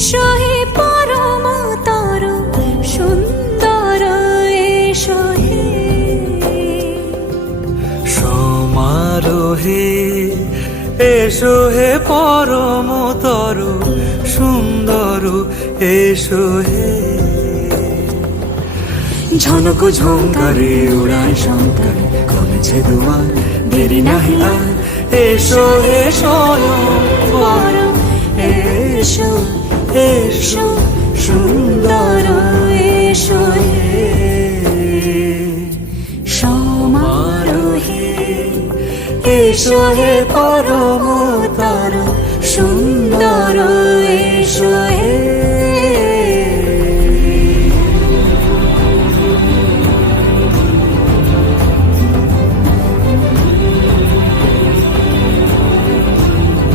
এসো হে পরম তরু সুন্দর এসো হে সমারোহে এসো হে পরম তরু সুন্দর এসো হে ঝনক ঝঙ্কারে উড়ায় শঙ্কর করেছে দুয়ার দেরি নাহি আর এসো হে স্বয়ং পরম এসো এসো সুন্দর এসো হে সমারোহে এসো হে পরম